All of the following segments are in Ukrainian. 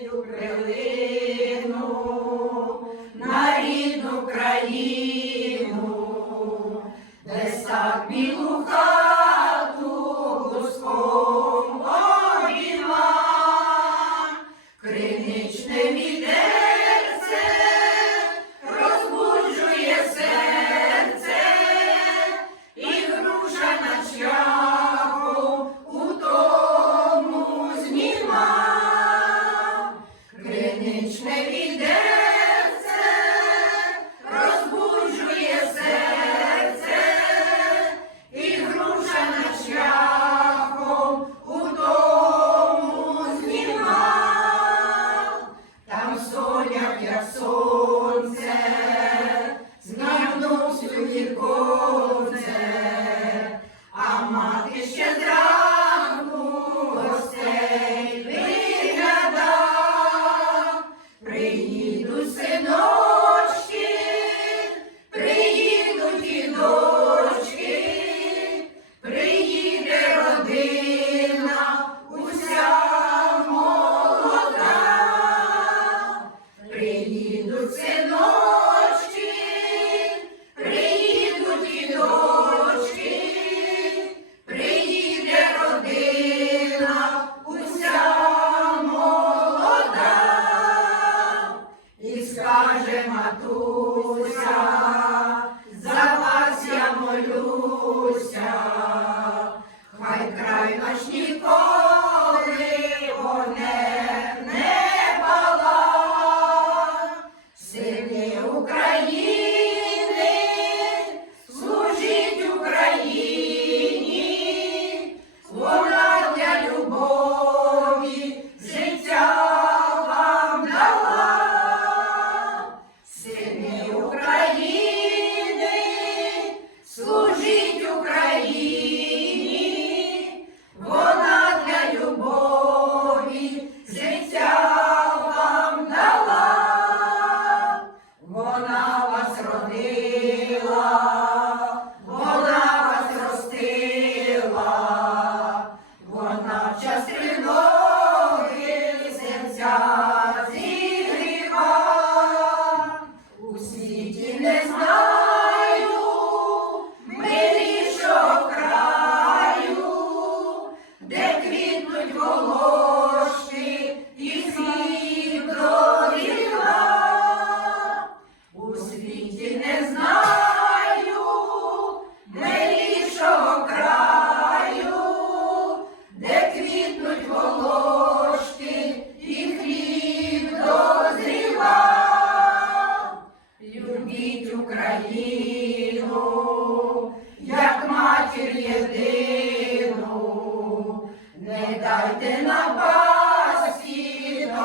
землею на рідну країну, де так Боже матуся, за вас я молюся, хай край наш ніколи.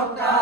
faltar.